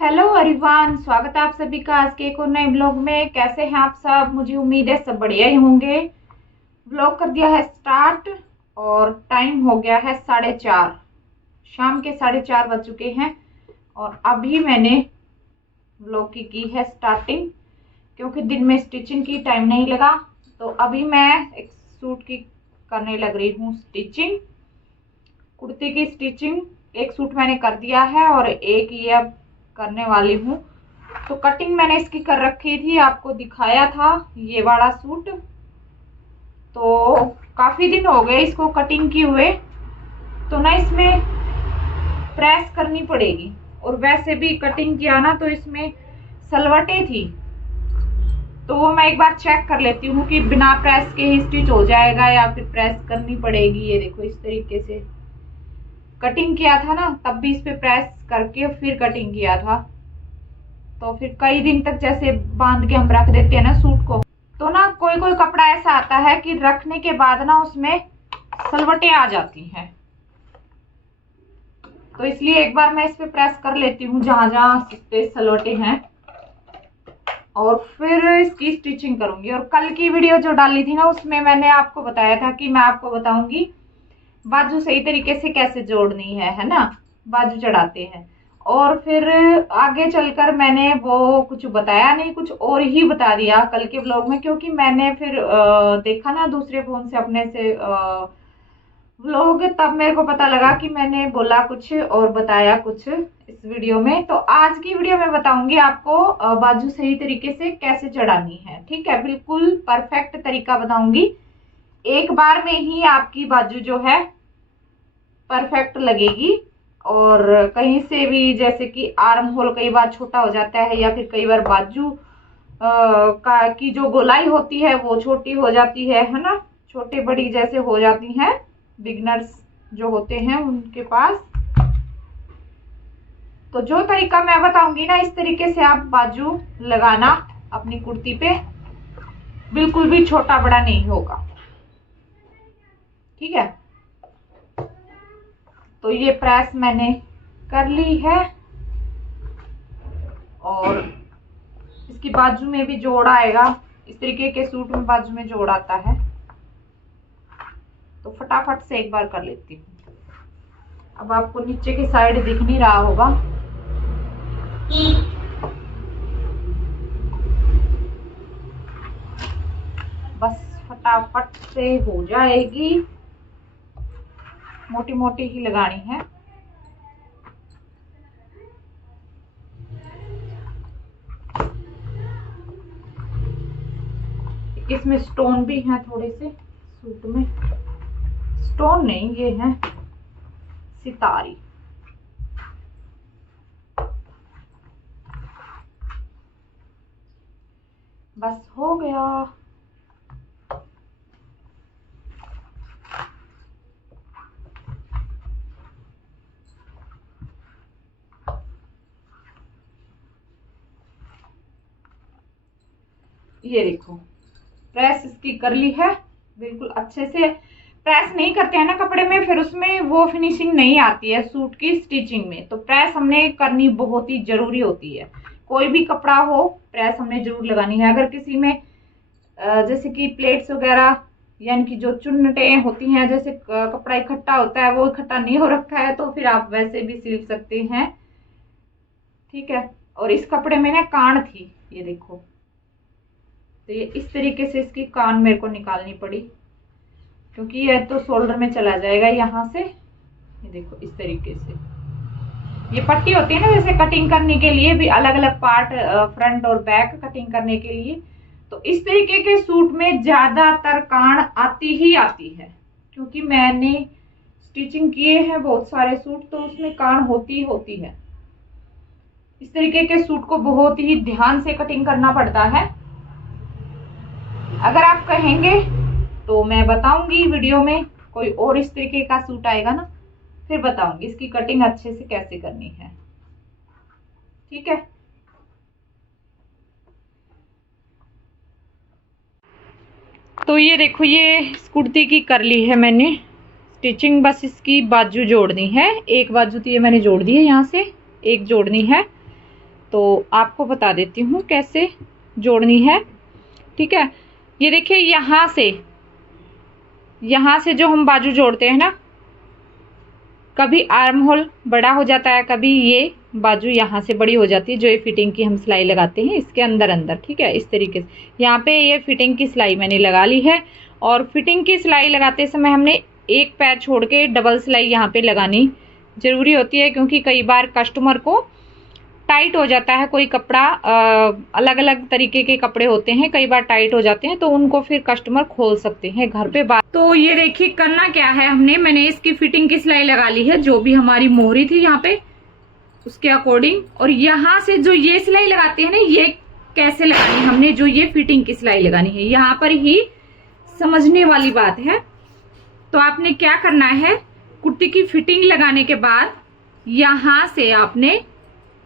Hello everyone, स्वागत है आप सभी का आज के एक और नए ब्लॉग में। कैसे हैं आप सब? मुझे उम्मीद है सब बढ़िया ही होंगे। ब्लॉग कर दिया है स्टार्ट और टाइम हो गया है 4:30, शाम के 4:30 बज चुके हैं। और अभी मैंने ब्लॉग की है स्टार्टिंग, क्योंकि दिन में स्टिचिंग की टाइम नहीं लगा। तो अभी मैं एक सूट की करने लग रही हूँ स्टिचिंग, कुर्ती की स्टिचिंग। एक सूट मैंने कर दिया है और एक ये अब करने वाली हूँ। तो कटिंग मैंने इसकी कर रखी थी, आपको दिखाया था ये वाला सूट। तो काफी दिन हो गए इसको कटिंग की हुए, तो ना इसमें प्रेस करनी पड़ेगी। और वैसे भी कटिंग किया ना तो इसमें सलवटें थी, तो वो मैं एक बार चेक कर लेती हूँ कि बिना प्रेस के ही स्टिच हो जाएगा या फिर प्रेस करनी पड़ेगी। ये देखो इस तरीके से कटिंग किया था ना, तब भी इस पे प्रेस करके फिर कटिंग किया था। तो फिर कई दिन तक जैसे बांध के हम रख देते हैं ना सूट को, तो ना कोई कोई कपड़ा ऐसा आता है कि रखने के बाद ना उसमें सलवटें आ जाती हैं। तो इसलिए एक बार मैं इस पे प्रेस कर लेती हूँ जहां जहां सलवटें हैं, और फिर इसकी स्टिचिंग करूंगी। और कल की वीडियो जो डाली थी ना, उसमें मैंने आपको बताया था कि मैं आपको बताऊंगी बाजू सही तरीके से कैसे जोड़नी है ना, बाजू चढ़ाते हैं। और फिर आगे चलकर मैंने वो कुछ बताया नहीं, कुछ और ही बता दिया कल के व्लॉग में, क्योंकि मैंने फिर देखा ना दूसरे फोन से अपने से व्लॉग, तब मेरे को पता लगा कि मैंने बोला कुछ और बताया कुछ इस वीडियो में। तो आज की वीडियो में बताऊंगी आपको बाजू सही तरीके से कैसे चढ़ानी है। ठीक है, बिल्कुल परफेक्ट तरीका बताऊंगी। एक बार में ही आपकी बाजू जो है परफेक्ट लगेगी। और कहीं से भी, जैसे कि आर्म होल कई बार छोटा हो जाता है, या फिर कई बार बाजू का की जो गोलाई होती है वो छोटी हो जाती है ना, छोटे बड़ी जैसे हो जाती हैं बिगनर्स जो होते हैं उनके पास। तो जो तरीका मैं बताऊंगी ना, इस तरीके से आप बाजू लगाना अपनी कुर्ती पे, बिल्कुल भी छोटा बड़ा नहीं होगा। ठीक है, तो ये प्रेस मैंने कर ली है, और इसकी बाजू में भी जोड़ आएगा। इस तरीके के सूट में बाजू में जोड़ आता है, तो फटाफट से एक बार कर लेती हूँ। अब आपको नीचे की साइड दिख नहीं रहा होगा, बस फटाफट से हो जाएगी। मोटी मोटी ही लगानी है। इसमें स्टोन भी हैं थोड़े से, सूट में स्टोन नहीं, ये है सितारी। बस हो गया। ये देखो प्रेस इसकी कर ली है बिल्कुल अच्छे से। प्रेस नहीं करते हैं ना कपड़े में, फिर उसमें वो फिनिशिंग नहीं आती है सूट की स्टिचिंग में। तो प्रेस हमने करनी बहुत ही जरूरी होती है। कोई भी कपड़ा हो प्रेस हमने जरूर लगानी है। अगर किसी में जैसे कि प्लेट्स वगैरह, यानी कि जो चुन्नटें होती हैं, जैसे कपड़ा इकट्ठा होता है वो इकट्ठा नहीं हो रखा है, तो फिर आप वैसे भी सिल सकते हैं। ठीक है, और इस कपड़े में ना कान थी, ये देखो, तो ये इस तरीके से इसकी कान मेरे को निकालनी पड़ी, क्योंकि ये तो शोल्डर में चला जाएगा यहाँ से। ये देखो इस तरीके से ये पट्टी होती है ना, जैसे कटिंग करने के लिए भी अलग अलग पार्ट, फ्रंट और बैक कटिंग करने के लिए। तो इस तरीके के सूट में ज्यादातर कान आती ही आती है, क्योंकि मैंने स्टिचिंग किए हैं बहुत सारे सूट, तो उसमें कान होती होती है। इस तरीके के सूट को बहुत ही ध्यान से कटिंग करना पड़ता है। अगर आप कहेंगे तो मैं बताऊंगी वीडियो में, कोई और इस तरीके का सूट आएगा ना, फिर बताऊंगी इसकी कटिंग अच्छे से कैसे करनी है। ठीक है, तो ये देखो ये इस कुर्ती की कर ली है मैंने स्टिचिंग। बस इसकी बाजू जोड़नी है। एक बाजू तो ये मैंने जोड़ दी है, यहाँ से एक जोड़नी है। तो आपको बता देती हूँ कैसे जोड़नी है। ठीक है, ये देखिए यहाँ से जो हम बाजू जोड़ते हैं ना, कभी आर्म होल बड़ा हो जाता है, कभी ये बाजू यहाँ से बड़ी हो जाती है, जो ये फिटिंग की हम सिलाई लगाते हैं इसके अंदर अंदर। ठीक है, इस तरीके से यहाँ पे ये फिटिंग की सिलाई मैंने लगा ली है। और फिटिंग की सिलाई लगाते समय हमने एक पैर छोड़ के डबल सिलाई यहाँ पे लगानी जरूरी होती है, क्योंकि कई बार कस्टमर को टाइट हो जाता है। कोई कपड़ा अलग अलग तरीके के कपड़े होते हैं, कई बार टाइट हो जाते हैं, तो उनको फिर कस्टमर खोल सकते हैं घर पे बात। तो ये देखिए करना क्या है, मैंने इसकी फिटिंग की सिलाई लगा ली है, जो भी हमारी मोहरी थी यहाँ पे उसके अकॉर्डिंग। और यहाँ से जो ये सिलाई लगाते हैं ना, ये कैसे लगानी, हमने जो ये फिटिंग की सिलाई लगानी है, यहाँ पर ही समझने वाली बात है। तो आपने क्या करना है, कुर्ती की फिटिंग लगाने के बाद यहाँ से आपने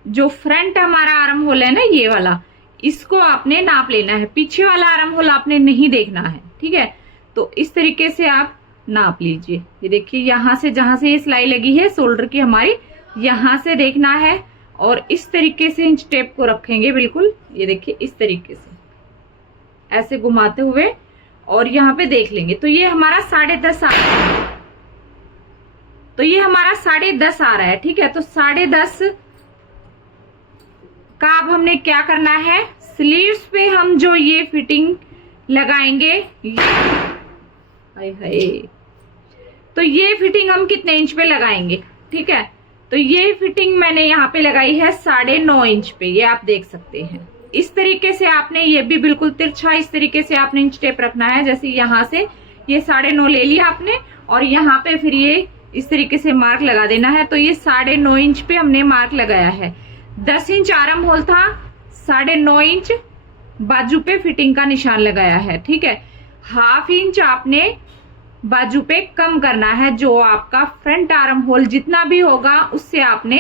जो फ्रंट हमारा आर्म होल है ना, ये वाला, इसको आपने नाप लेना है। पीछे वाला आर्म होल आपने नहीं देखना है। ठीक है, तो इस तरीके से आप नाप लीजिए। ये देखिए यहाँ से जहां से ये सिलाई लगी है शोल्डर की हमारी, यहाँ से देखना है और इस तरीके से इंच टेप को रखेंगे बिल्कुल। ये देखिए इस तरीके से ऐसे घुमाते हुए और यहाँ पे देख लेंगे। तो ये हमारा 10.5 आ रहा है, तो ये हमारा 10.5 आ रहा है। ठीक है, तो 10.5 का अब हमने क्या करना है, स्लीव्स पे हम जो ये फिटिंग लगाएंगे, हाय हाय, तो ये फिटिंग हम कितने इंच पे लगाएंगे। ठीक है, तो ये फिटिंग मैंने यहाँ पे लगाई है 9.5 इंच पे, ये आप देख सकते हैं। इस तरीके से आपने ये भी बिल्कुल तिरछा इस तरीके से आपने इंच टेप रखना है। जैसे यहाँ से ये 9.5 ले लिया आपने और यहाँ पे फिर ये इस तरीके से मार्क लगा देना है। तो ये 9.5 इंच पे हमने मार्क लगाया है। 10 इंच आर्म होल था, 9.5 इंच बाजू पे फिटिंग का निशान लगाया है। ठीक है, 1/2 इंच आपने बाजू पे कम करना है, जो आपका फ्रंट आर्म होल जितना भी होगा उससे आपने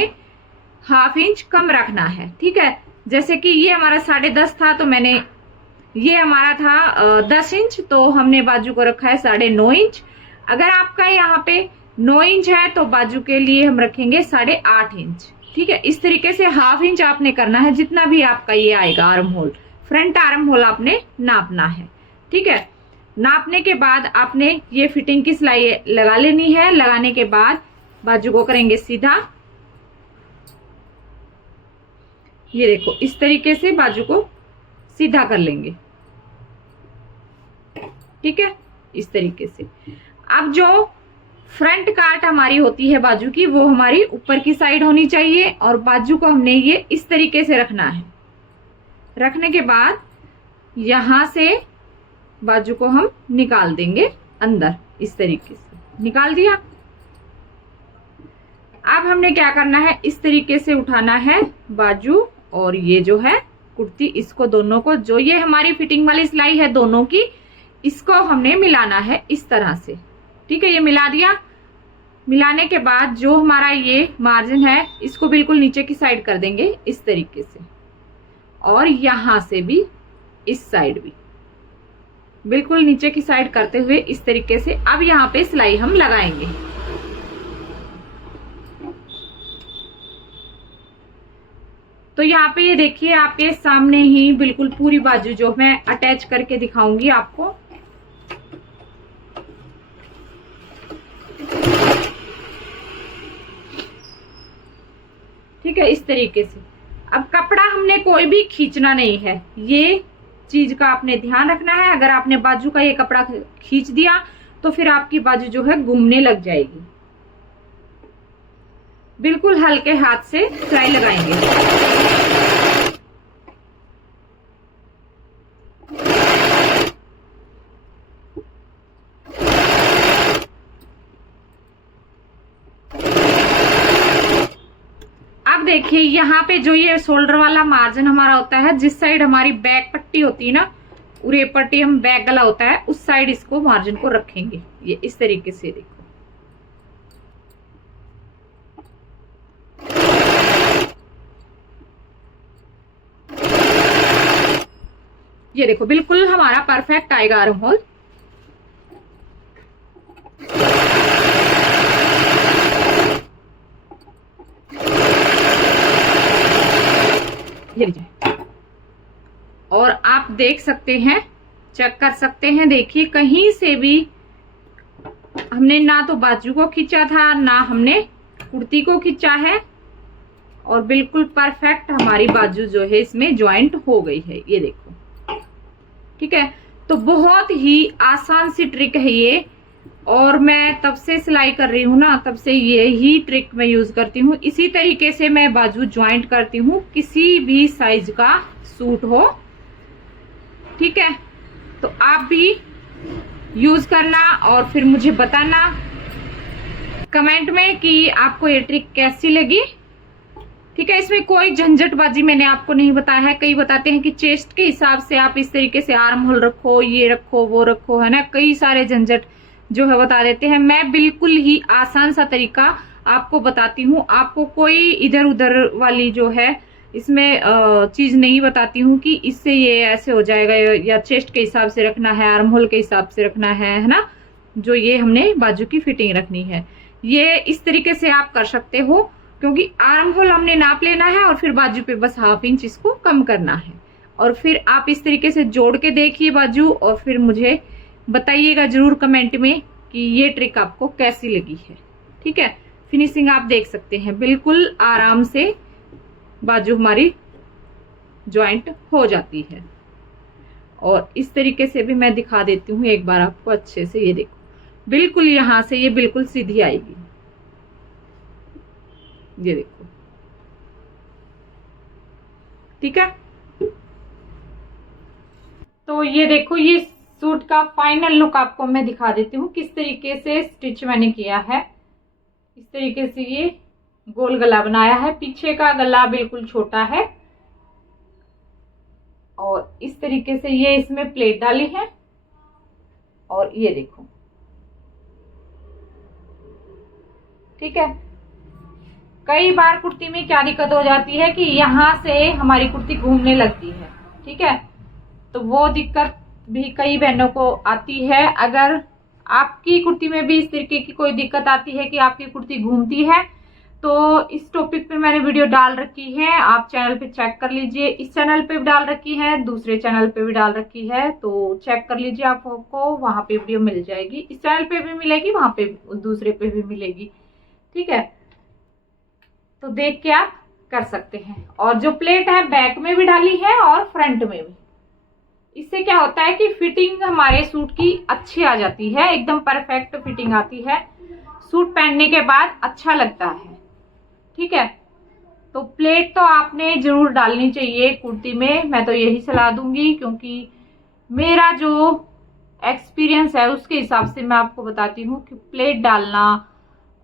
1/2 इंच कम रखना है। ठीक है, जैसे कि ये हमारा 10.5 था, तो मैंने ये हमारा था 10 इंच, तो हमने बाजू को रखा है 9.5 इंच। अगर आपका यहाँ पे 9 इंच है तो बाजू के लिए हम रखेंगे 8.5 इंच। ठीक है, इस तरीके से 1/2 इंच आपने करना है, जितना भी आपका ये आएगा arm hole, front arm hole आपने नापना है। ठीक है, नापने के बाद आपने ये फिटिंग की सिलाई लगा लेनी है। लगाने के बाद बाजू को करेंगे सीधा, ये देखो इस तरीके से बाजू को सीधा कर लेंगे। ठीक है, इस तरीके से। अब जो फ्रंट काट हमारी होती है बाजू की, वो हमारी ऊपर की साइड होनी चाहिए और बाजू को हमने ये इस तरीके से रखना है। रखने के बाद यहां से बाजू को हम निकाल देंगे अंदर, इस तरीके से निकाल दिया। अब हमने क्या करना है, इस तरीके से उठाना है बाजू और ये जो है कुर्ती, इसको दोनों को, जो ये हमारी फिटिंग वाली सिलाई है दोनों की, इसको हमने मिलाना है इस तरह से। ठीक है, ये मिला दिया। मिलाने के बाद जो हमारा ये मार्जिन है इसको बिल्कुल नीचे की साइड कर देंगे इस तरीके से, और यहां से भी इस साइड भी बिल्कुल नीचे की साइड करते हुए इस तरीके से। अब यहाँ पे सिलाई हम लगाएंगे। तो यहाँ पे ये देखिए आपके सामने ही बिल्कुल पूरी बाजू जो मैं अटैच करके दिखाऊंगी आपको। ठीक है, इस तरीके से। अब कपड़ा हमने कोई भी खींचना नहीं है, ये चीज का आपने ध्यान रखना है। अगर आपने बाजू का ये कपड़ा खींच दिया तो फिर आपकी बाजू जो है घूमने लग जाएगी। बिल्कुल हल्के हाथ से सिलाई लगाएंगे। अब देखिए यहाँ पे जो ये शोल्डर वाला मार्जिन हमारा होता है, जिस साइड हमारी बैक पट्टी होती है ना, उरे पट्टी हम बैक गला होता है, उस साइड इसको मार्जिन को रखेंगे। ये इस तरीके से देखो, ये देखो बिल्कुल हमारा परफेक्ट आएगा आर्म होल। ये लीजिए, और आप देख सकते हैं, चेक कर सकते हैं, देखिए कहीं से भी हमने ना तो बाजू को खींचा था ना हमने कुर्ती को खींचा है, और बिल्कुल परफेक्ट हमारी बाजू जो है इसमें ज्वाइंट हो गई है, ये देखो। ठीक है, तो बहुत ही आसान सी ट्रिक है ये, और मैं तब से सिलाई कर रही हूँ ना, तब से यही ट्रिक मैं यूज करती हूँ। इसी तरीके से मैं बाजू ज्वाइंट करती हूँ, किसी भी साइज का सूट हो। ठीक है, तो आप भी यूज करना और फिर मुझे बताना कमेंट में कि आपको ये ट्रिक कैसी लगी। ठीक है, इसमें कोई झंझटबाजी मैंने आपको नहीं बताया है। कई बताते हैं कि चेस्ट के हिसाब से आप इस तरीके से आर्म होल रखो, ये रखो, वो रखो, है ना, कई सारे झंझट जो है बता देते हैं। मैं बिल्कुल ही आसान सा तरीका आपको बताती हूँ, आपको कोई इधर उधर वाली जो है इसमें चीज नहीं बताती हूँ कि इससे ये ऐसे हो जाएगा, या चेस्ट के हिसाब से रखना है, आर्म होल के हिसाब से रखना है ना, जो ये हमने बाजू की फिटिंग रखनी है। ये इस तरीके से आप कर सकते हो, क्योंकि आर्म होल हमने नाप लेना है और फिर बाजू पे बस 1/2 इंच इसको कम करना है। और फिर आप इस तरीके से जोड़ के देखिए बाजू, और फिर मुझे बताइएगा जरूर कमेंट में कि ये ट्रिक आपको कैसी लगी है। ठीक है, फिनिशिंग आप देख सकते हैं, बिल्कुल आराम से बाजू हमारी ज्वाइंट हो जाती है। और इस तरीके से भी मैं दिखा देती हूँ एक बार आपको अच्छे से, ये देखो बिल्कुल यहां से ये बिल्कुल सीधी आएगी, ये देखो। ठीक है, तो ये देखो, ये सूट का फाइनल लुक आपको मैं दिखा देती हूँ किस तरीके से स्टिच मैंने किया है। इस तरीके से ये गोल गला बनाया है, पीछे का गला बिल्कुल छोटा है, और इस तरीके से ये इसमें प्लेट डाली है। और ये देखो, ठीक है। कई बार कुर्ती में क्या दिक्कत हो जाती है कि यहाँ से हमारी कुर्ती घूमने लगती है। ठीक है, तो वो दिक्कत भी कई बहनों को आती है। अगर आपकी कुर्ती में भी इस तरीके की कोई दिक्कत आती है कि आपकी कुर्ती घूमती है, तो इस टॉपिक पे मैंने वीडियो डाल रखी है, आप चैनल पे चेक कर लीजिए। इस चैनल पे भी डाल रखी है, दूसरे चैनल पे भी डाल रखी है, तो चेक कर लीजिए, आपको वहां पे वीडियो मिल जाएगी। इस चैनल पे भी मिलेगी, वहां पे दूसरे पे भी मिलेगी। ठीक है, तो देख के आप कर सकते हैं। और जो प्लेट है बैक में भी डाली है और फ्रंट में भी। इससे क्या होता है कि फिटिंग हमारे सूट की अच्छी आ जाती है, एकदम परफेक्ट फिटिंग आती है, सूट पहनने के बाद अच्छा लगता है। ठीक है, तो प्लेट तो आपने जरूर डालनी चाहिए कुर्ती में, मैं तो यही सलाह दूंगी, क्योंकि मेरा जो एक्सपीरियंस है उसके हिसाब से मैं आपको बताती हूँ कि प्लेट डालना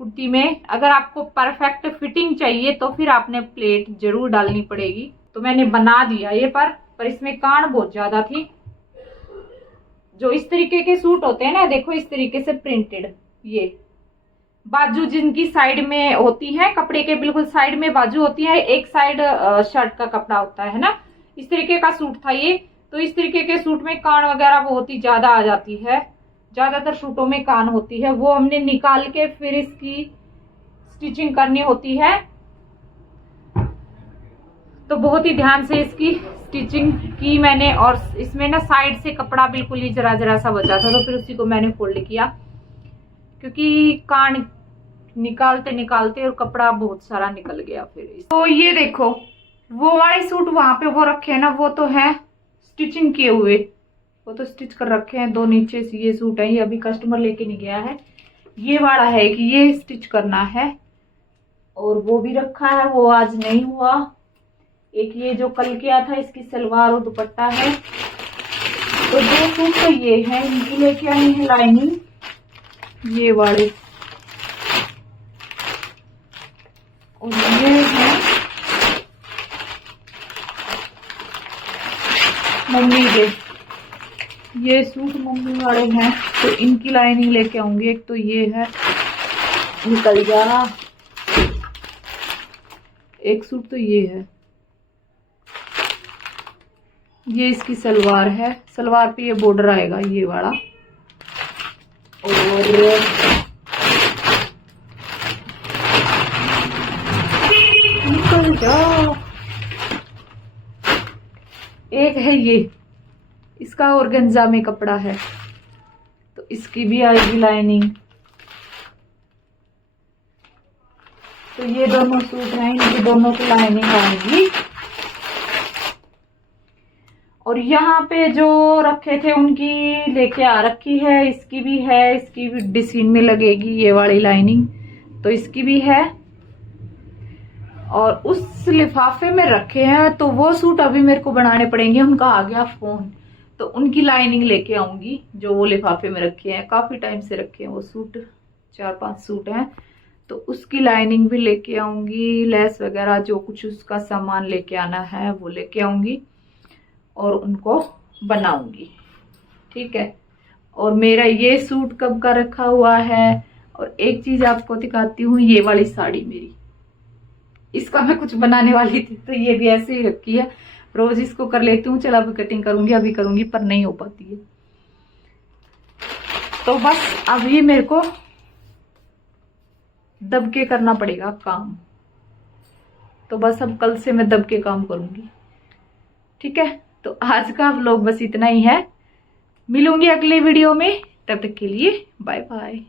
कुर्ती में, अगर आपको परफेक्ट फिटिंग चाहिए तो फिर आपने प्लेट जरूर डालनी पड़ेगी। तो मैंने बना दिया ये, पर इसमें कान बहुत ज्यादा थी। जो इस तरीके के सूट होते हैं ना, देखो इस तरीके से प्रिंटेड, ये बाजू जिनकी साइड में होती है, कपड़े के बिल्कुल साइड में बाजू होती है, एक साइड शर्ट का कपड़ा होता है ना, इस तरीके का सूट था ये। तो इस तरीके के सूट में कान वगैरह बहुत ही ज्यादा आ जाती है, ज्यादातर सूटों में कान होती है, वो हमने निकाल के फिर इसकी स्टिचिंग करनी होती है। तो बहुत ही ध्यान से इसकी स्टिचिंग की मैंने, और इसमें ना साइड से कपड़ा बिल्कुल ही जरा जरा सा बचा था, तो फिर उसी को मैंने फोल्ड किया, क्योंकि कान निकालते निकालते और कपड़ा बहुत सारा निकल गया फिर। तो ये देखो, वो वाले सूट वहां पे वो रखे हैं ना, वो तो है स्टिचिंग किए हुए, वो तो स्टिच कर रखे हैं। दो नीचे से ये सूट है, ये अभी कस्टमर लेके नहीं गया है। ये वाला है कि ये स्टिच करना है, और वो भी रखा है, वो आज नहीं हुआ। एक ये जो कल किया था, इसकी सलवार और दुपट्टा है। तो दो सूट तो ये है, इनकी लेके आई है लाइनिंग, ये वाले, और ये है मम्मी के, ये सूट मम्मी वाले हैं, तो इनकी लाइनिंग लेके आऊंगी। एक तो ये है, निकल जा, एक सूट तो ये है, ये इसकी सलवार है, सलवार पे ये बॉर्डर आएगा ये वाला, और निकल जा, एक है ये, इसका ऑर्गेन्जा में कपड़ा है, तो इसकी भी आएगी लाइनिंग। तो ये दोनों सूट हैं, इनकी दोनों की लाइनिंग आएगी। और यहाँ पे जो रखे थे उनकी लेके आ रखी है, इसकी भी है, इसकी भी डिसीन में लगेगी ये वाली लाइनिंग, तो इसकी भी है। और उस लिफाफे में रखे हैं, तो वो सूट अभी मेरे को बनाने पड़ेंगे, उनका आ गया फोन, तो उनकी लाइनिंग लेके आऊंगी। जो वो लिफाफे में रखे हैं, काफी टाइम से रखे हैं वो सूट, 4-5 सूट हैं, तो उसकी लाइनिंग भी लेके आऊंगी, लेस वगैरह जो कुछ उसका सामान लेके आना है वो लेके आऊंगी और उनको बनाऊंगी। ठीक है। और मेरा ये सूट कब का रखा हुआ है। और एक चीज आपको दिखाती हूँ, ये वाली साड़ी मेरी, इसका मैं कुछ बनाने वाली थी, तो ये भी ऐसे ही रखी है। रोज इसको कर लेती हूँ, चला अभी कटिंग करूंगी, अभी करूंगी, पर नहीं हो पाती है। तो बस अभी मेरे को दब के करना पड़ेगा काम, तो बस अब कल से मैं दब के काम करूंगी। ठीक है। तो आज का व्लॉग बस इतना ही है, मिलूंगी अगले वीडियो में, तब तक के लिए बाय बाय।